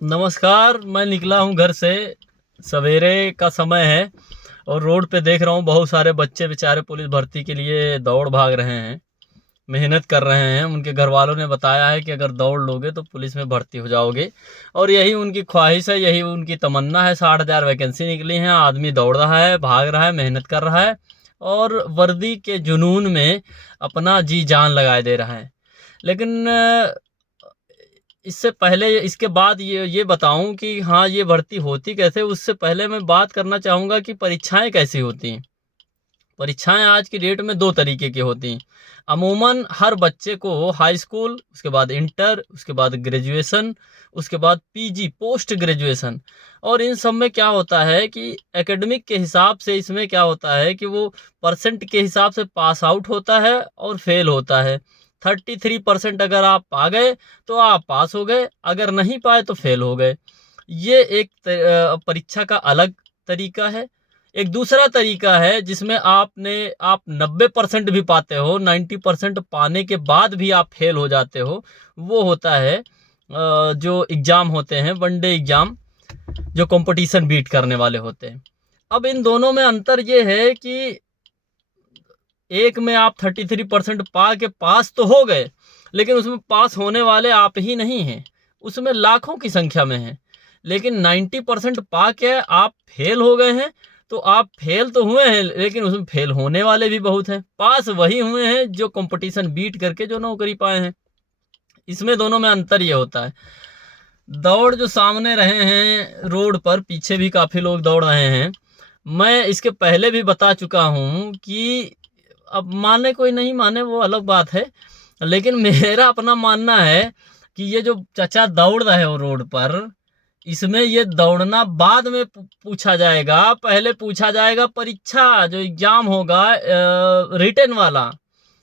नमस्कार। मैं निकला हूँ घर से, सवेरे का समय है और रोड पे देख रहा हूँ बहुत सारे बच्चे बेचारे पुलिस भर्ती के लिए दौड़ भाग रहे हैं, मेहनत कर रहे हैं। उनके घर वालों ने बताया है कि अगर दौड़ लोगे तो पुलिस में भर्ती हो जाओगे और यही उनकी ख्वाहिश है, यही उनकी तमन्ना है। 60,000 वैकेंसी निकली हैं, आदमी दौड़ रहा है, भाग रहा है, मेहनत कर रहा है और वर्दी के जुनून में अपना जी जान लगा दे रहा है। लेकिन इससे पहले इसके बाद ये बताऊं कि हाँ, ये भर्ती होती कैसे, उससे पहले मैं बात करना चाहूँगा कि परीक्षाएं कैसी होती हैं। परीक्षाएं आज की डेट में दो तरीके की होती हैं। अमूमन हर बच्चे को हाई स्कूल, उसके बाद इंटर, उसके बाद ग्रेजुएशन, उसके बाद पीजी पोस्ट ग्रेजुएशन, और इन सब में क्या होता है कि एकेडमिक के हिसाब से इसमें क्या होता है कि वो परसेंट के हिसाब से पास आउट होता है और फेल होता है। 33% अगर आप आ गए तो आप पास हो गए, अगर नहीं पाए तो फेल हो गए। ये एक परीक्षा का अलग तरीका है। एक दूसरा तरीका है जिसमें आप 90% भी पाते हो, 90% पाने के बाद भी आप फेल हो जाते हो। वो होता है जो एग्जाम होते हैं, वनडे एग्जाम, जो कंपटीशन बीट करने वाले होते हैं। अब इन दोनों में अंतर ये है कि एक में आप 33% पा के पास तो हो गए, लेकिन उसमें पास होने वाले आप ही नहीं हैं, उसमें लाखों की संख्या में हैं। लेकिन 90% पा के आप फेल हो गए हैं, तो आप फेल तो हुए हैं लेकिन उसमें फेल होने वाले भी बहुत हैं। पास वही हुए हैं जो कंपटीशन बीट करके जो नौकरी पाए हैं। इसमें दोनों में अंतर ये होता है। दौड़ जो सामने रहे हैं रोड पर, पीछे भी काफी लोग दौड़ रहे हैं। मैं इसके पहले भी बता चुका हूं कि अब माने कोई नहीं माने वो अलग बात है, लेकिन मेरा अपना मानना है कि ये जो चाचा दौड़ रहे हो रोड पर, इसमें ये दौड़ना बाद में पूछा जाएगा। पहले पूछा जाएगा परीक्षा, जो एग्जाम होगा रिटन वाला।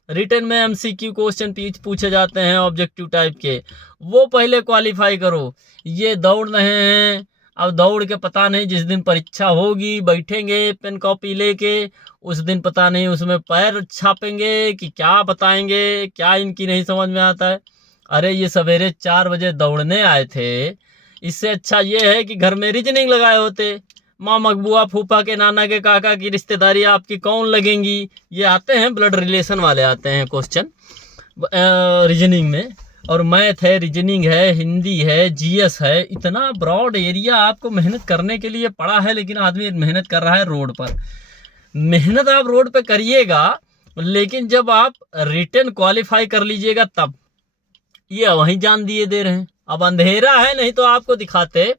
रिटन में एमसीक्यू क्वेश्चन पूछे जाते हैं ऑब्जेक्टिव टाइप के, वो पहले क्वालिफाई करो। ये दौड़ रहे हैं, अब दौड़ के पता नहीं जिस दिन परीक्षा होगी बैठेंगे पेन कॉपी लेके, उस दिन पता नहीं उसमें पैर छापेंगे कि क्या बताएंगे, क्या इनकी नहीं समझ में आता है। अरे ये सवेरे 4 बजे दौड़ने आए थे, इससे अच्छा ये है कि घर में रीजनिंग लगाए होते। माँ मकबूआ, फूफा के, नाना के, काका की रिश्तेदारी आपकी कौन लगेंगी, ये आते हैं ब्लड रिलेशन वाले आते हैं क्वेश्चन रीजनिंग में। और मैथ है, रीजनिंग है, हिंदी है, जीएस है, इतना ब्रॉड एरिया आपको मेहनत करने के लिए पड़ा है। लेकिन आदमी मेहनत कर रहा है रोड पर। मेहनत आप रोड पे करिएगा, लेकिन जब आप रिटन क्वालिफाई कर लीजिएगा तब ये वहीं जान दिए दे रहे हैं। अब अंधेरा है, नहीं तो आपको दिखाते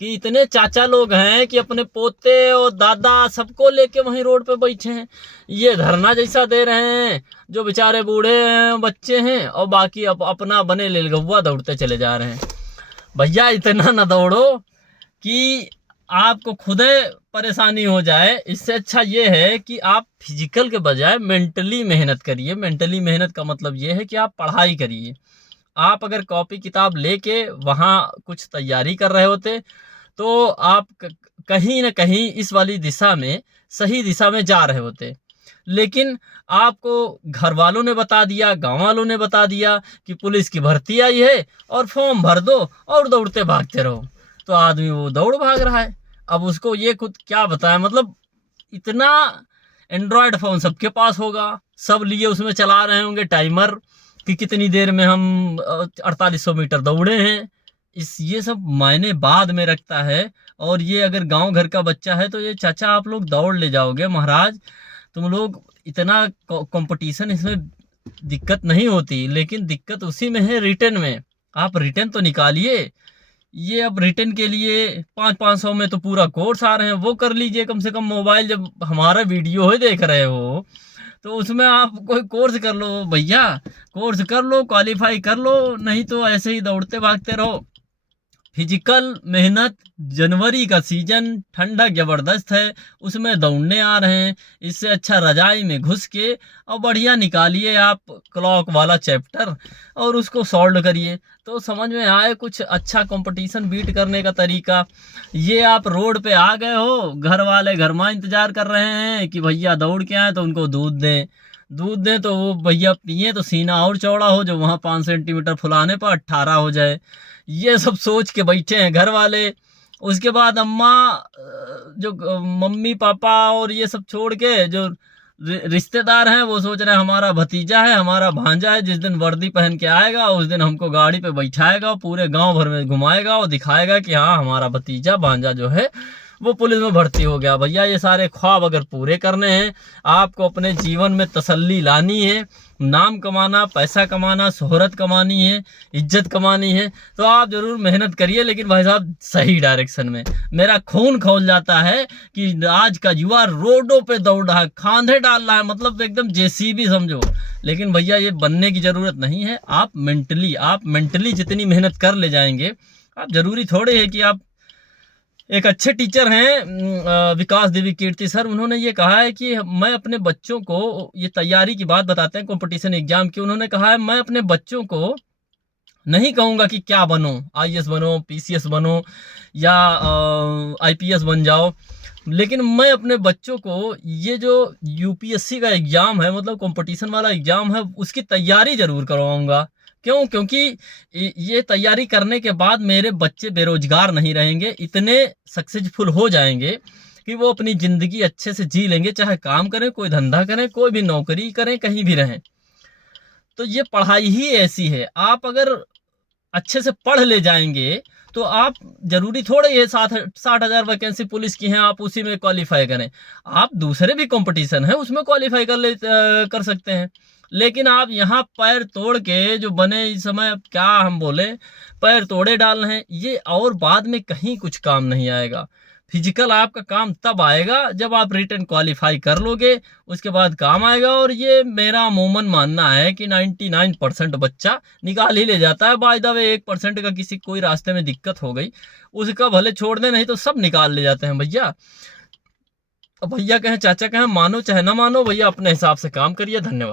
कि इतने चाचा लोग हैं कि अपने पोते और दादा सबको लेके वहीं रोड पे बैठे हैं। ये धरना जैसा दे रहे हैं, जो बेचारे बूढ़े हैं, बच्चे हैं, और बाकी अपना बने लेलगुआ दौड़ते चले जा रहे हैं। भैया इतना ना दौड़ो कि आपको खुदे परेशानी हो जाए। इससे अच्छा ये है कि आप फिजिकल के बजाय मेंटली मेहनत करिए। मेंटली मेहनत का मतलब ये है कि आप पढ़ाई करिए। आप अगर कॉपी किताब लेके वहाँ कुछ तैयारी कर रहे होते तो आप कहीं ना कहीं इस वाली दिशा में, सही दिशा में जा रहे होते। लेकिन आपको घर वालों ने बता दिया, गांव वालों ने बता दिया कि पुलिस की भर्ती आई है और फॉर्म भर दो और दौड़ते भागते रहो, तो आदमी वो दौड़ भाग रहा है। अब उसको ये खुद क्या बताए, मतलब इतना एंड्रॉयड फोन सबके पास होगा, सब लिए उसमें चला रहे होंगे टाइमर कि कितनी देर में हम 4800 मीटर दौड़े हैं। ये सब मायने बाद में रखता है। और ये अगर गांव घर का बच्चा है तो ये चाचा आप लोग दौड़ ले जाओगे, महाराज तुम लोग इतना कंपटीशन, इसमें दिक्कत नहीं होती। लेकिन दिक्कत उसी में है रिटर्न में। आप रिटर्न तो निकालिए। ये अब रिटर्न के लिए 500 में तो पूरा कोर्स आ रहे हैं, वो कर लीजिए कम से कम। मोबाइल जब हमारा वीडियो है देख रहे हो तो उसमें आप कोई कोर्स कर लो भैया, कोर्स कर लो, क्वालिफाई कर लो, नहीं तो ऐसे ही दौड़ते भागते रहो। फिजिकल मेहनत, जनवरी का सीजन, ठंडा जबरदस्त है, उसमें दौड़ने आ रहे हैं। इससे अच्छा रजाई में घुस के और बढ़िया निकालिए आप क्लॉक वाला चैप्टर और उसको सॉल्व करिए, तो समझ में आए कुछ अच्छा कंपटीशन बीट करने का तरीका। ये आप रोड पे आ गए हो, घर वाले घर में इंतजार कर रहे हैं कि भैया दौड़ के आए तो उनको दूध दें। दूध दें तो वो भैया पिए तो सीना और चौड़ा हो, जो वहाँ 5 सेंटीमीटर फुलाने पर 18 हो जाए। ये सब सोच के बैठे हैं घर वाले। उसके बाद अम्मा जो मम्मी पापा और ये सब छोड़ के जो रिश्तेदार हैं वो सोच रहे हैं हमारा भतीजा है, हमारा भांजा है, जिस दिन वर्दी पहन के आएगा उस दिन हमको गाड़ी पे बैठाएगा, पूरे गांव भर में घुमाएगा और दिखाएगा कि हाँ हमारा भतीजा भांजा जो है वो पुलिस में भर्ती हो गया। भैया ये सारे ख्वाब अगर पूरे करने हैं, आपको अपने जीवन में तसल्ली लानी है, नाम कमाना, पैसा कमाना, शोहरत कमानी है, इज्जत कमानी है, तो आप जरूर मेहनत करिए, लेकिन भाई साहब सही डायरेक्शन में। मेरा खून खौल जाता है कि आज का युवा रोडों पे दौड़ रहा है, खांधे डाल रहा है, मतलब एकदम जेसीबी समझो। लेकिन भैया ये बनने की जरूरत नहीं है। आप मेंटली जितनी मेहनत कर ले जाएंगे, आप जरूरी थोड़े है कि आप एक अच्छे टीचर हैं विकास देवी कीर्ति सर, उन्होंने ये कहा है कि मैं अपने बच्चों को, ये तैयारी की बात बताते हैं कंपटीशन एग्जाम की, उन्होंने कहा है मैं अपने बच्चों को नहीं कहूंगा कि क्या बनो, आईएएस बनो, पीसीएस बनो या आईपीएस बन जाओ, लेकिन मैं अपने बच्चों को ये जो यूपीएससी का एग्जाम है, मतलब कंपटीशन वाला एग्जाम है, उसकी तैयारी जरूर करवाऊंगा। क्यों? क्योंकि ये तैयारी करने के बाद मेरे बच्चे बेरोजगार नहीं रहेंगे, इतने सक्सेसफुल हो जाएंगे कि वो अपनी जिंदगी अच्छे से जी लेंगे, चाहे काम करें, कोई धंधा करें, कोई भी नौकरी करें, कहीं भी रहें। तो ये पढ़ाई ही ऐसी है, आप अगर अच्छे से पढ़ ले जाएंगे तो आप जरूरी थोड़े ये 60,000 वैकेंसी पुलिस की हैं आप उसी में क्वालिफाई करें, आप दूसरे भी कंपटीशन है उसमें क्वालिफाई कर सकते हैं। लेकिन आप यहाँ पैर तोड़ के जो बने इस समय, क्या हम बोले, पैर तोड़े डाल रहे हैं, ये और बाद में कहीं कुछ काम नहीं आएगा। फिजिकल आपका काम तब आएगा जब आप रिटन क्वालिफाई कर लोगे, उसके बाद काम आएगा। और ये मेरा अमूमन मानना है कि 99% बच्चा निकाल ही ले जाता है। बाय द वे 1% का किसी कोई रास्ते में दिक्कत हो गई, उसका भले छोड़ दे, नहीं तो सब निकाल ले जाते हैं भैया। अब भैया कहें चाचा कहें, मानो चाहे ना मानो, भैया अपने हिसाब से काम करिए। धन्यवाद।